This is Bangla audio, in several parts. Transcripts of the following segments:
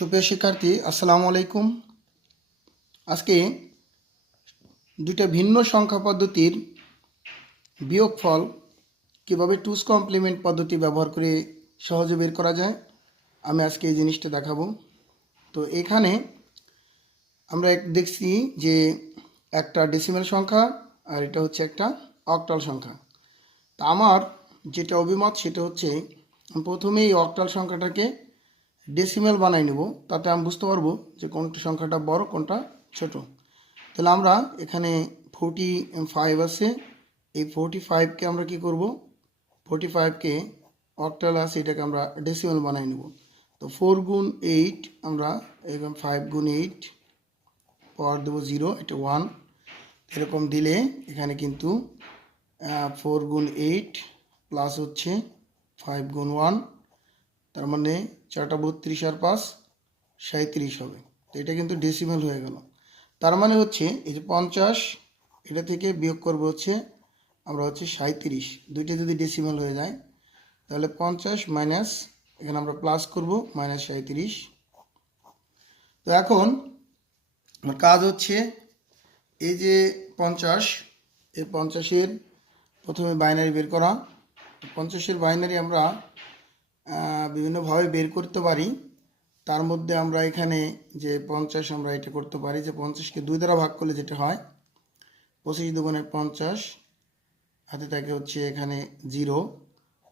সুপ্রিয় শিক্ষার্থী, আসসালামু আলাইকুম। আজকে দুইটা ভিন্ন সংখ্যা পদ্ধতির বিয়োগফল কীভাবে টুস কমপ্লিমেন্ট পদ্ধতি ব্যবহার করে সহজে বের করা যায়, আমি আজকে এই জিনিসটা দেখাবো। তো এখানে আমরা দেখছি যে একটা ডেসিমেল সংখ্যা আর এটা হচ্ছে একটা অক্টাল সংখ্যা। তা আমার যেটা অভিমত সেটা হচ্ছে প্রথমে এই অক্টাল সংখ্যাটাকে ডেসিমেল বানাই নেব, তাতে আমি বুঝতে পারব যে কোনটা সংখ্যাটা বড়, কোনটা ছোট। তাহলে আমরা এখানে ফোরটি ফাইভ আছে। এই ফোরটি ফাইভকে আমরা কি করব? ফোরটি ফাইভকে অক্টাল আছে, এটাকে আমরা ডেসিমেল বানাই নেব। তো ফোর গুণ এইট আমরা এরকম ফাইভ গুণ এইট পাওয়ার দেবো জিরো এটা ওয়ান এরকম দিলে এখানে কিন্তু ফোর গুণ এইট প্লাস হচ্ছে ফাইভ গুণ ওয়ান তার মানে চারটা বত্রিশ আর পাঁচ সাঁত্রিশ হবে। তো এটা কিন্তু ডেসিমেল হয়ে গেল। তার মানে হচ্ছে এই যে পঞ্চাশ, এটা থেকে বিয়োগ করব হচ্ছে, আমরা হচ্ছে সাঁত্রিশ দুইটা যদি ডেসিমেল হয়ে যায়, তাহলে পঞ্চাশ মাইনাস এখানে আমরা প্লাস করব মাইনাস সাঁত্রিশ তো এখন আমার কাজ হচ্ছে এই যে পঞ্চাশ, এই পঞ্চাশের প্রথমে বাইনারি বের করা। পঞ্চাশের বাইনারি আমরা বিভিন্নভাবে বের করতে পারি। তার মধ্যে আমরা এখানে যে পঞ্চাশ আমরা এটা করতে পারি যে পঞ্চাশকে দুই দ্বারা ভাগ করলে যেটা হয়, পঁচিশ দুগুণে পঞ্চাশ, হাতে থাকে হচ্ছে এখানে জিরো।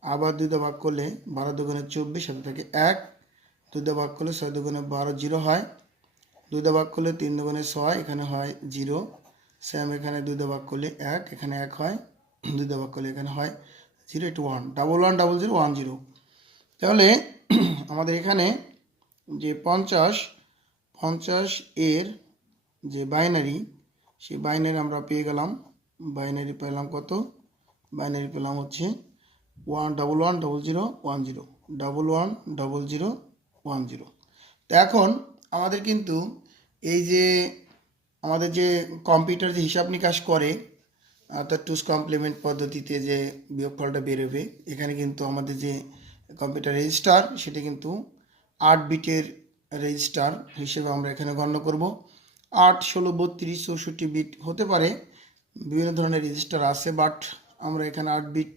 আবার দুই দ্বারা ভাগ করলে বারো দুগুণে চব্বিশ, হাতে থাকে এক। দুই দ্বারা ভাগ করলে ছয় দুগুণে বারো জিরো হয়। দুই দ্বারা ভাগ করলে তিন দুগুণে ছয়, এখানে হয় জিরো। সেম এখানে দুই দ্বারা ভাগ করলে এক, এখানে এক হয়। দুই দ্বারা ভাগ করলে এখানে হয় zero two one double one double zero one zero তাহলে আমাদের এখানে যে পঞ্চাশ পঞ্চাশ এর যে বাইনারি সেই বাইনারি আমরা পেয়ে গেলাম। বাইনারি পেলাম কত? বাইনারি পেলাম হচ্ছে one double one double zero one zero double one double zero one zero তো এখন আমাদের কিন্তু এই যে আমাদের যে কম্পিউটার যে হিসাব নিকাশ করে, অর্থাৎ টুস কমপ্লিমেন্ট পদ্ধতিতে যে বিয়োগফলটা বেরোবে, এখানে কিন্তু আমাদের যে কম্পিউটার রেজিস্টার, সেটা কিন্তু আট বিটের রেজিস্টার হিসেবে আমরা এখানে গণ্য করব। আট, ষোলো, বত্রিশ, চৌষট্টি বিট হতে পারে, বিভিন্ন ধরনের রেজিস্টার আছে, বাট আমরা এখানে আট বিট,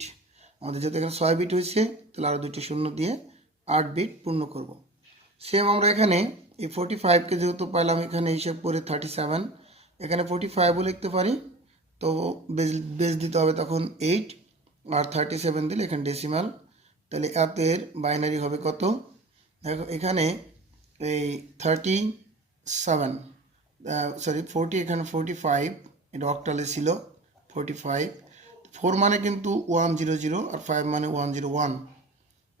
আমাদের যেহেতু এখানে ছয় বিট হয়েছে, তাহলে আরও দুটো শূন্য দিয়ে আট বিট পূর্ণ করব। সেম আমরা এখানে, এই ফোর্টি ফাইভকে যেহেতু পাইলাম এখানে হিসেব করে থার্টি সেভেন এখানে ফোর্টি ফাইভও লিখতে পারি, তো বেজ বেজ দিতে হবে তখন এইট আর থার্টি সেভেন দিলে এখানে ডেসিমাল তাহলে এতের বাইনারি হবে কত? দেখো, এখানে এই থার্টি সেভেন সরি ফোরটি এখানে ফোরটি ফাইভ এটা অক্টালে ছিল ফোরটি ফাইভ ফোর মানে কিন্তু ওয়ান জিরো জিরো আর ফাইভ মানে ওয়ান জিরো ওয়ান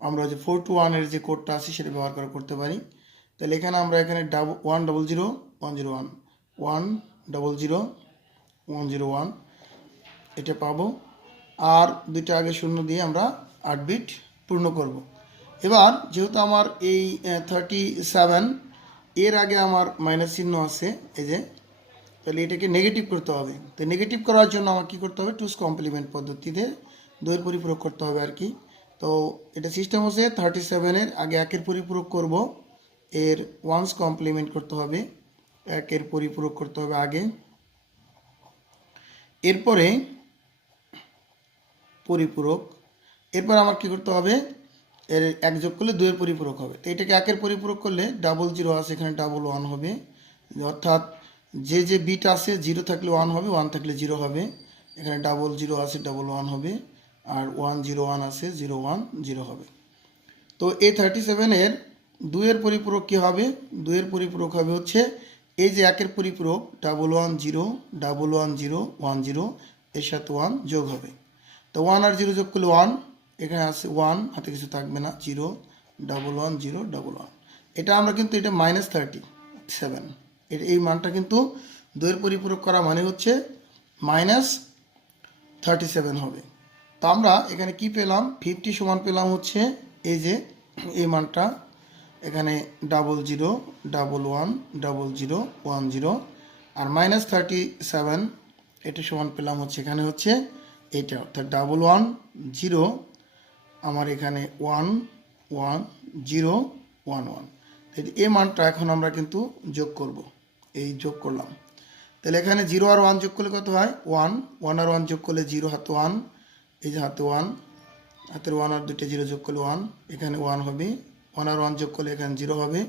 আমরা যে ফোর টু ওয়ানের যে কোডটা আছে, সেটা ব্যবহার করে করতে পারি। তাহলে এখানে আমরা এখানে double one double zero one zero one one double zero one zero one এটা পাবো। আর দুইটা আগে শূন্য দিয়ে আমরা আট বিট পূর্ণ করব। এবার যেহেতু আমার এই থার্টি সেভেন এর আগে আমার মাইনাস চিহ্ন আছে, এই যে, তাহলে এটাকে নেগেটিভ করতে হবে। তো নেগেটিভ করার জন্য আমার কী করতে হবে? টুস কমপ্লিমেন্ট পদ্ধতিতে দইয়ের পরিপূরক করতে হবে আর কি। তো এটা সিস্টেম হচ্ছে থার্টি সেভেনের আগে একের পরিপূরক করব, এর ওয়ান্স কমপ্লিমেন্ট করতে হবে, একের পরিপূরক করতে হবে আগে। এরপরে পরিপূরক এরপর আমার কি করতে হবে? এর এক যোগ করলে দুয়ের পরিপূরক হবে। তো এটাকে একের পরিপূরক করলে ডাবল জিরো আছে, এখানে ডাবল ওয়ান হবে। অর্থাৎ যে যে বিট আছে জিরো থাকলে ওয়ান হবে ওয়ান থাকলে জিরো হবে। এখানে ডাবল জিরো আছে ডাবল ওয়ান হবে। আর ওয়ান জিরো ওয়ান আছে জিরো ওয়ান জিরো হবে। তো এই থার্টি সেভেনের দুয়ের পরিপূরক কী হবে? দুয়ের পরিপূরক হবে হচ্ছে এই যে একের পরিপূরক double one zero double one zero one zero এর সাথে ওয়ান যোগ হবে। তো ওয়ান আর জিরো যোগ করলে ওয়ান এখানে আছে ওয়ান হাতে কিছু থাকবে না zero double one zero double one এটা আমরা কিন্তু, এটা মাইনাস থার্টি সেভেন এটা, এই মানটা কিন্তু দুয়ের পরিপূরক করা মানে হচ্ছে মাইনাস থার্টি সেভেন হবে। তো আমরা এখানে কি পেলাম? ফিফটি সমান পেলাম হচ্ছে এই যে, এই মানটা। এখানে double zero double one double zero one zero আর মাইনাস থার্টি সেভেন এটা সমান পেলাম হচ্ছে, এখানে হচ্ছে এটা অর্থাৎ ডাবল ওয়ান জিরো আমার এখানে one one zero one one এই মানটা এখন আমরা কিন্তু যোগ করব। এই যোগ করলাম। তাহলে এখানে জিরো আর ওয়ান যোগ করলে কত হয়? ওয়ান ওয়ান আর ওয়ান যোগ করলে জিরো হাতে ওয়ান এই যে হাতে ওয়ান হাতের ওয়ান আর দুটো জিরো যোগ করলে ওয়ান এখানে ওয়ান হবে। ওয়ান আর ওয়ান যোগ করলে এখানে জিরো হবে।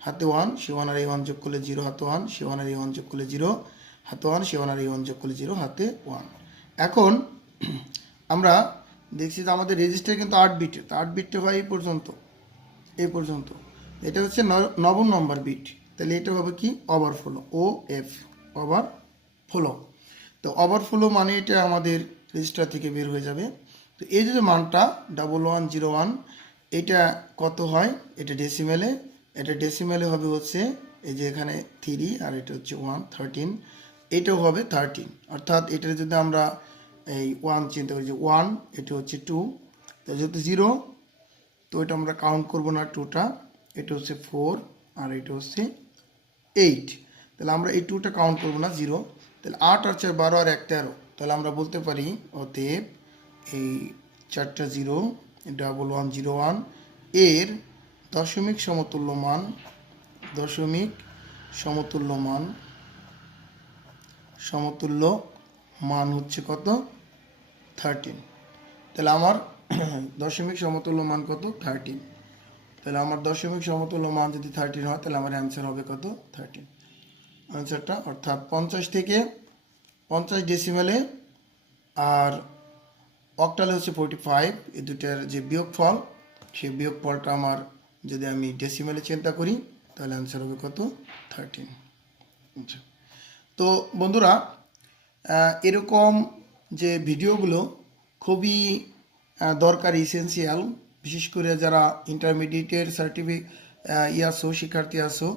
হাতে ওয়ান সে ওয়ান আর এই ওয়ান যোগ করলে জিরো হাতে ওয়ান সে ওয়ান আর এই ওয়ান যোগ করলে জিরো হাতে ওয়ান সে ওয়ান আর এই ওয়ান যোগ করলে জিরো হাতে ওয়ান এখন আমরা দেখছি যে আমাদের রেজিস্টার কিন্তু আট বিটে তো আট বিটটা হয় এই পর্যন্ত এই পর্যন্ত। এটা হচ্ছে নবম নম্বর বিট তাহলে এটা হবে কি? ওভারফ্লো ও এফ ওভারফ্লো তো ওভারফ্লো মানে এটা আমাদের রেজিস্টার থেকে বের হয়ে যাবে। তো এই যে মানটা ডাবল ওয়ান জিরো ওয়ান এটা কত হয়? এটা ডেসিমেলে এটা ডেসিমেলে হবে হচ্ছে, এই যে এখানে থ্রি আর এটা হচ্ছে ওয়ান থার্টিন এটাও হবে থার্টিন অর্থাৎ এটা যদি আমরা এই ওয়ান চিন্তা করি যে ওয়ান এটা হচ্ছে টু যেহেতু জিরো তো এটা আমরা কাউন্ট করব না টুটা এটা হচ্ছে ফোর আর এটা হচ্ছে এইট তাহলে আমরা এই টুটা কাউন্ট করব না জিরো তাহলে আট আর চার, বারো আর এক তেরো তাহলে আমরা বলতে পারি, অতএব এই চারটা জিরো ডাবল ওয়ান জিরো ওয়ানের দশমিক সমতুল্য মান, দশমিক সমতুল্য মান, সমতুল্য মান হচ্ছে কত? থার্টিন তাহলে আমার দশমিক সমতুল্য মান কত? থার্টিন তাহলে আমার দশমিক সমতুল্য মান যদি থার্টিন হয়, তাহলে আমার অ্যান্সার হবে কত? থার্টিন অ্যান্সারটা অর্থাৎ পঞ্চাশ থেকে পঞ্চাশ ডেসিমেলে আর অক্টালে হচ্ছে ফোরটি ফাইভ এই দুটার যে বিয়োগফল, সেই বিয়োগফলটা আমার যদি আমি ডেসিমেলে চিন্তা করি, তাহলে অ্যান্সার হবে কত? থার্টিন আচ্ছা। তো বন্ধুরা এরকম যে ভিডিওগুলো খুবই দরকারি এসেন্সিয়াল বিশেষ করে যারা ইন্টারমিডিয়েটের সার্টিফিক ইয়ে আসো শিক্ষার্থী আসো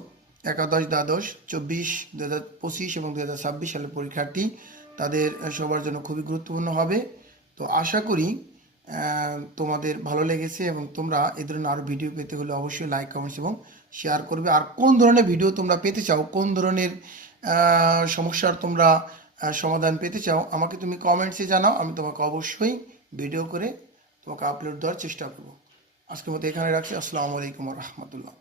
একাদশ, দ্বাদশ, চব্বিশ দু হাজার পঁচিশ এবং দু হাজার ছাব্বিশ সালের পরীক্ষার্থী তাদের সবার জন্য খুবই গুরুত্বপূর্ণ হবে। তো আশা করি তোমাদের ভালো লেগেছে এবং তোমরা এই ধরনের আরও ভিডিও পেতে হলে অবশ্যই লাইক কমেন্টস এবং শেয়ার করবে। আর কোন ধরনের ভিডিও তোমরা পেতে চাও, কোন ধরনের সমস্যার তোমরা সমাধান পেতে চাও, আমাকে তুমি কমেন্টসে জানাও, আমি তোমাকে অবশ্যই ভিডিও করে তোমাকে আপলোড দেওয়ার চেষ্টা করব। আজকের মতো এখানে রাখছি, আসসালামু আলাইকুম রহমতুল্লাহ।